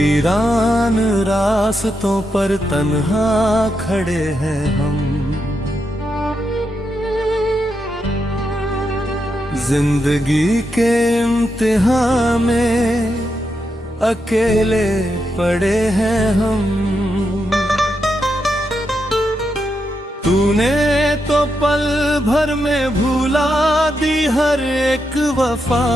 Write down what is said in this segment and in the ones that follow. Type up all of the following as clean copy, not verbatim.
वीरान रास्तों पर तन्हा खड़े हैं हम। जिंदगी के इम्तिहान में अकेले पड़े हैं हम। तूने तो पल भर में भूला दी हर एक वफा,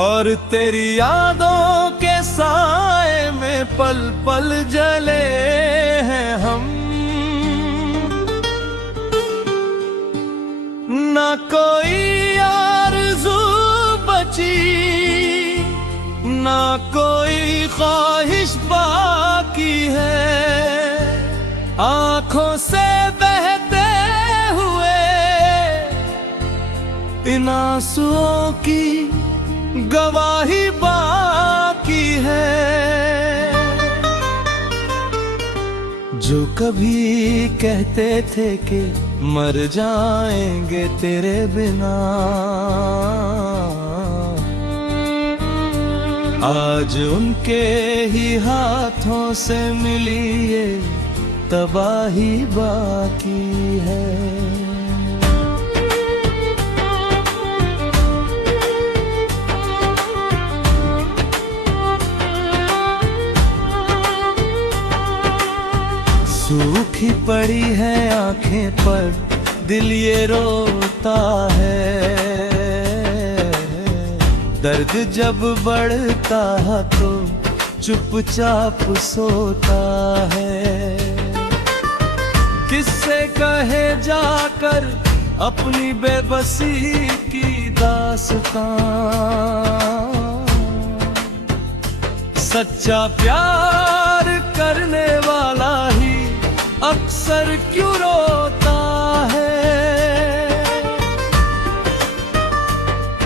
और तेरी यादों के साए में पल पल जले हैं हम। ना कोई आरज़ू बची, ना कोई ख्वाहिश बाकी है। आँखों से बहते हुए इन आंसुओं की गवाही बाकी है। जो कभी कहते थे कि मर जाएंगे तेरे बिना, आज उनके ही हाथों से मिली ये तबाही बाकी है। सूखी पड़ी है आंखें पर दिल ये रोता है। दर्द जब बढ़ता है तो चुपचाप सोता है। किससे कहे जाकर अपनी बेबसी की दास्तां, सच्चा प्यार करने वाला ही अक्सर क्यों रोता है।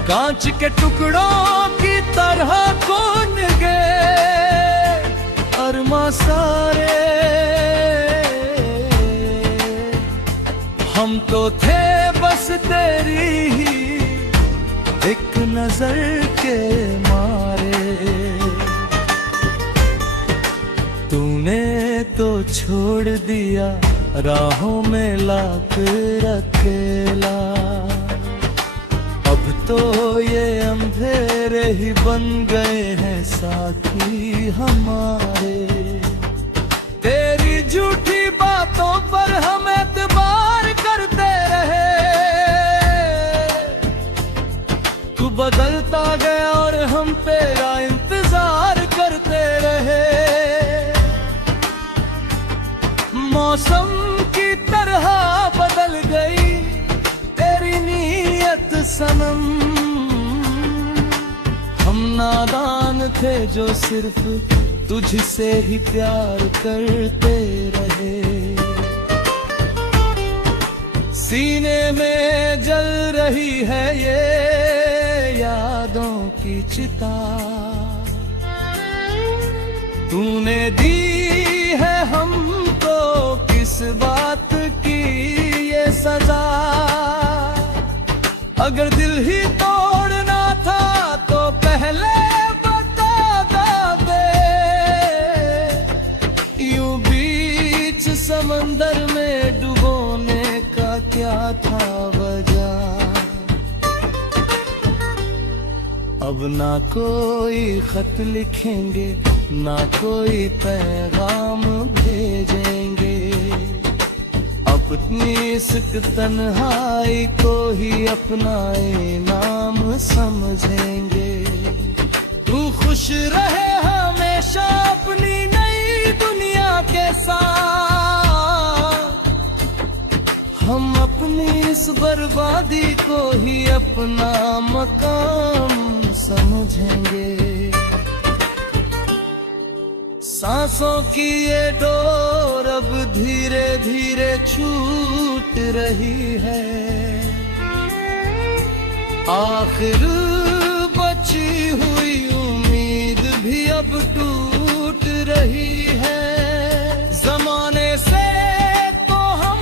कांच के टुकड़ों की तरह कौन गए अरमा सारे। हम तो थे बस तेरी ही एक नजर के मारे। तूने तो छोड़ दिया राहों में लाकर अकेला। अब तो ये अंधेरे ही बन गए हैं साथी हमारे। तेरी झूठी बातों पर हम एतबार करते रहे। तू बदलता गया और हम तेरा इंतजार करते रहे। मौसम की तरह बदल गई तेरी नीयत सनम। हम नादान थे जो सिर्फ तुझसे ही प्यार करते रहे। सीने में जल रही है ये यादों की चिता। तूने दी है हमको किस बात की ये सजा। अगर दिल ही तोड़ना था तो पहले बता दे। यूं बीच समंदर में डुबोने का क्या था वजह। अब ना कोई खत लिखेंगे ना कोई पैगाम भेजेंगे। अपनी इस तन्हाई को ही अपना इनाम समझेंगे। तू खुश रहे हमेशा अपनी नई दुनिया के साथ। हम अपनी इस बर्बादी को ही अपना मकाम समझेंगे। सांसों की ये डोर अब धीरे धीरे छूट रही है। आखिर बची हुई उम्मीद भी अब टूट रही है। जमाने से तो हम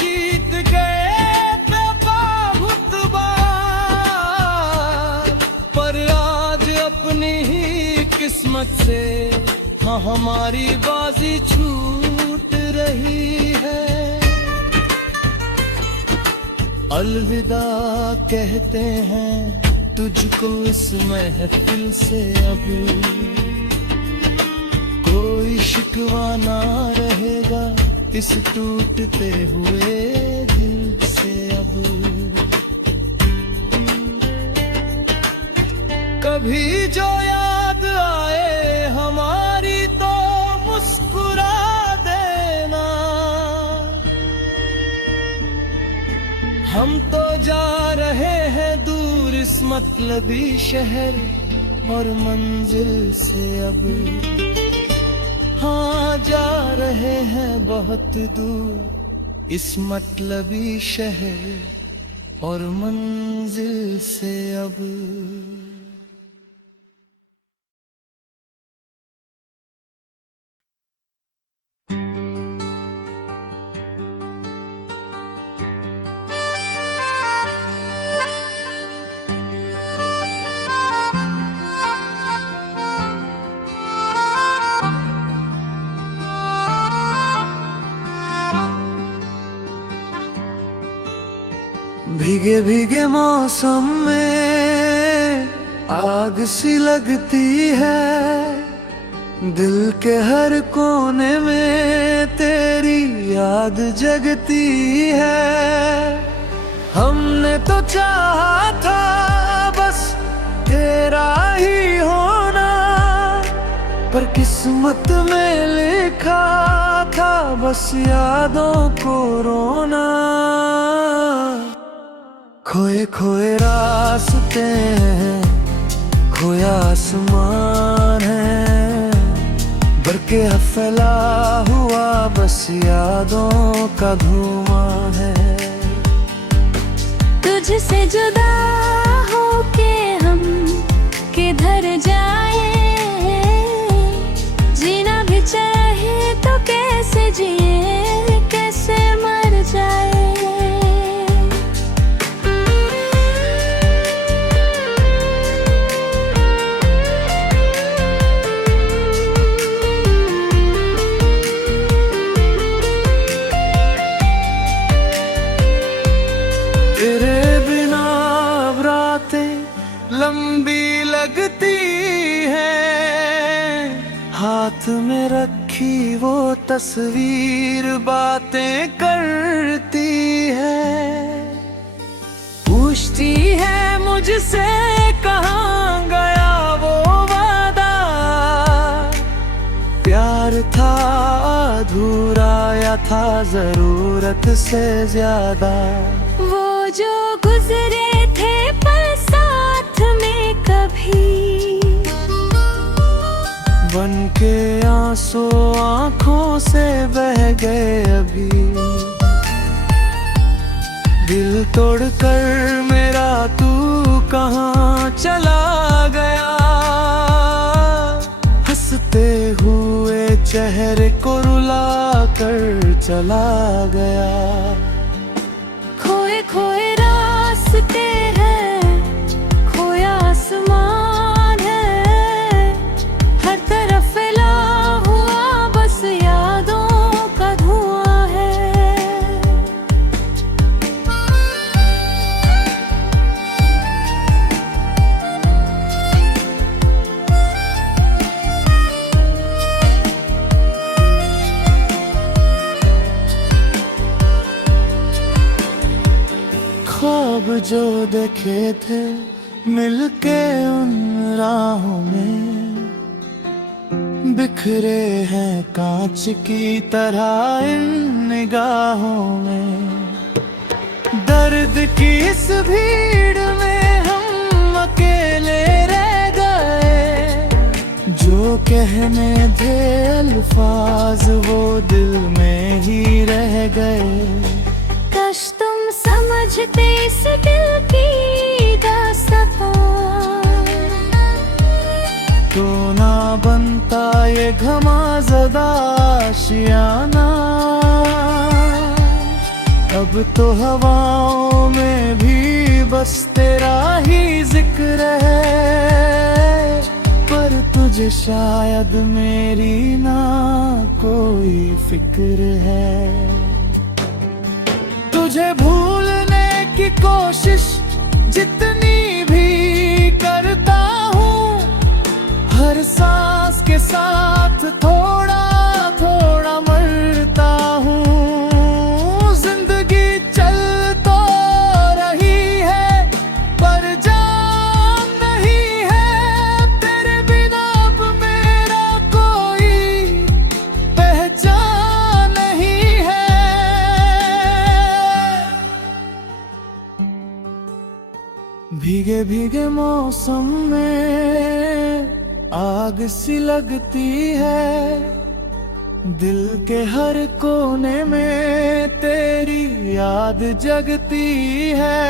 जीत गए बहुत बार, पर हाँ हमारी बाजी छूट रही है। अलविदा कहते हैं तुझको इस महफिल से अब, कोई शिकवा ना रहेगा इस टूटते हुए दिल से अब। कभी जो याद आए हमारी तो मुस्कुरा देना, हम तो जा रहे हैं दूर इस मतलबी शहर और मंजिल से अब। हाँ जा रहे हैं बहुत दूर इस मतलबी शहर और मंजिल से अब। भीगे भीगे मौसम में आग सी लगती है, दिल के हर कोने में तेरी याद जगती है। हमने तो चाहा था बस तेरा ही होना, पर किस्मत में लिखा था बस यादों को रोना। खोए खोए रास्ते हैं, खोया आसमान है, बरके फैला हुआ बस यादों का धुआं है। तुझसे जुदा होके हम किधर जाए, जीना भी चाहे तो कैसे जिए कैसे मर जाए। लंबी लगती है, हाथ में रखी वो तस्वीर बातें करती है। पूछती है मुझसे कहाँ गया वो वादा, प्यार था अधूरा या था जरूरत से ज्यादा। वो जो गुजरे थे पल साथ में कभी, बन के आंसू आंखों से बह गए अभी। दिल तोड़कर मेरा तू कहाँ चला गया, हंसते हुए चेहरे को रुला कर चला गया। खोए खोए रास्ते हैं, खोया आसमान है, हर तरफ फैला हुआ बस यादों का धुआं है। ख्वाब जो देखे थे मिलके उन राहों में, बिखरे हैं कांच की तरह इन निगाहों में। दर्द की इस भीड़ में हम अकेले रह गए, जो कहने थे अल्फाज वो दिल में ही रह गए। काश तुम समझते इस दिल की दास्तां, तो ना बनता ये घमाज़दा आशियाना। अब तो हवाओं में भी बस तेरा ही जिक्र है, पर तुझे शायद मेरी ना कोई फिक्र है। तुझे भूलने की कोशिश जितनी भी करता हूँ, हर सांस के साथ थोड़ा थोड़ा मरता हूँ। जिंदगी चल तो रही है पर जान नहीं है, तेरे बिना अब मेरा कोई पहचान नहीं है। भीगे भीगे मौसम में आग सी लगती है, दिल के हर कोने में तेरी याद जगती है।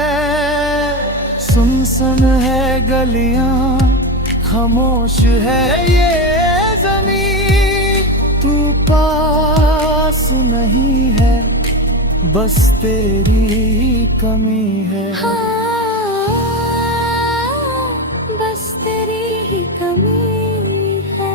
सुनसान है गलियां, खामोश है ये ज़मीं, तू पास नहीं है, बस तेरी कमी है। बस तेरी ही कमी है।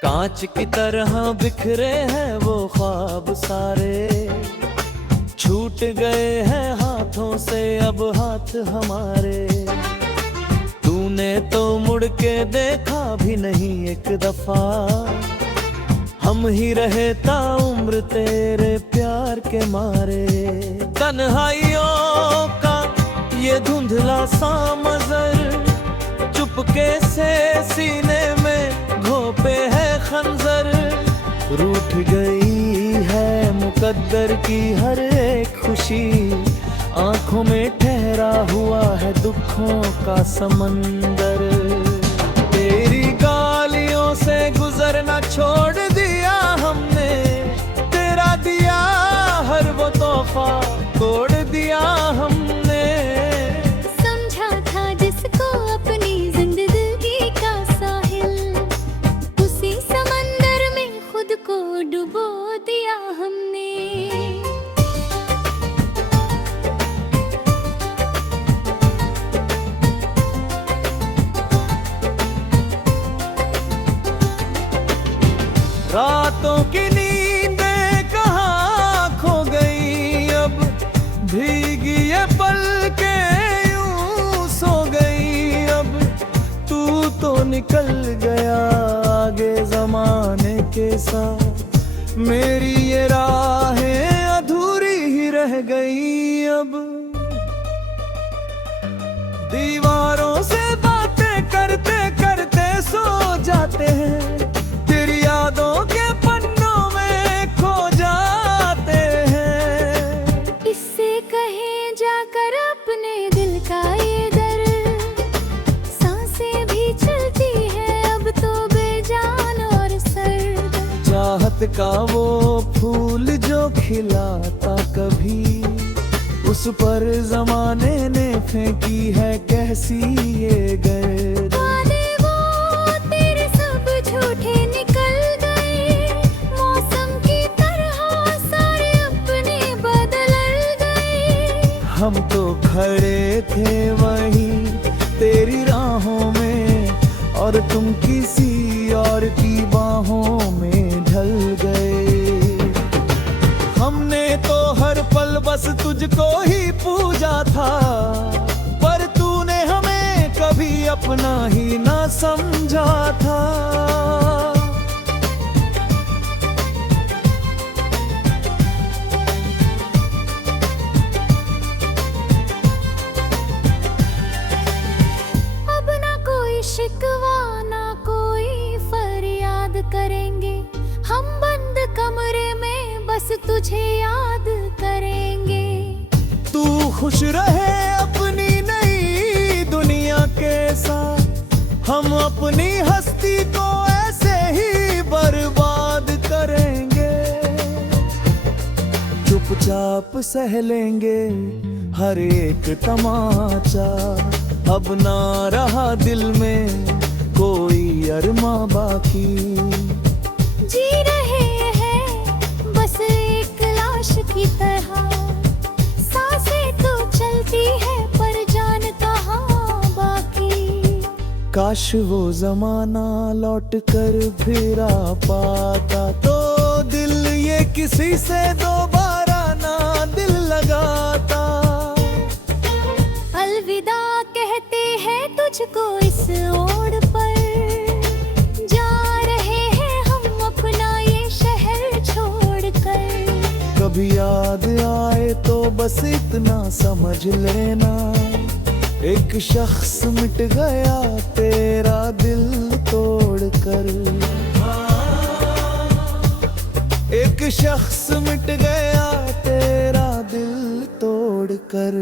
कांच की तरह बिखरे हैं वो ख्वाब सारे, छूट गए हैं हाथों से अब हाथ हमारे। तूने तो मुड़ के देखा भी नहीं एक दफा, हम ही रहे ताउम्र तेरे प्यार के मारे। तन्हाइयों का ये धुंधला सा मंजर, चुपके से सीने में घोंपे है खंजर। रूठ गई है मुकद्दर की हर एक खुशी, आंखों में ठहरा हुआ है दुखों का समंदर। तेरी गालियों से गुजरना छोड़ दिया हमने, तेरा दिया हर वो तोहफा तोड़ दिया हमने। समझा था जिसको अपनी जिंदगी का साहिल, उसी समंदर में खुद को डुबो दिया हमने। रातों की नींदें कहाँ खो गई अब, भीगी ये पलकें यूं सो गई अब। तू तो निकल गया आगे जमाने के साथ, मेरी ये राहें अधूरी ही रह गई अब। दीवारों से बातें करते करते सो जाते हैं, तेरी यादों के पन्नों में खो जाते हैं। इससे कहे जाकर अपने दिल का ये दर्द, सांसें भी चलती है अब तो बेजान और सर्द। चाहत का वो फूल जो खिलाता कभी, उस पर जमाने ने फेंकी है कैसी ये गर्द। वादे वो तेरे सब झूठे निकल गए, मौसम की तरह सारे अपने बदल गए। हम तो खड़े थे वहीं तेरी राहों में, और तुम किसी और की बाहों में ढल गए। हमने तो हर पल बस तुझको ही पूजा था, पर तूने हमें कभी अपना ही ना समझा था। अब ना कोई शिकवा ना कोई फरियाद करेंगे, हम बंद कमरे में बस तुझे याद करेंगे। खुश रहे अपनी नई दुनिया के साथ, हम अपनी हस्ती को ऐसे ही बर्बाद करेंगे। चुपचाप सह लेंगे हर एक तमाचा, अब ना रहा दिल में कोई अरमा बाकी। जी रहे हैं बस एक लाश की तरह, सांसें तो चलती है पर जान कहाँ बाकी। काश वो जमाना लौट कर फिर आ पाता, तो दिल ये किसी से दोबारा ना दिल लगाता। अलविदा कहते हैं तुझको इस ओर पर, जा रहे हैं हम अपना ये शहर छोड़कर। कभी याद आए तो बस इतना समझ लेना, एक शख्स मिट गया तेरा दिल तोड़कर। एक शख्स मिट गया तेरा दिल तोड़कर।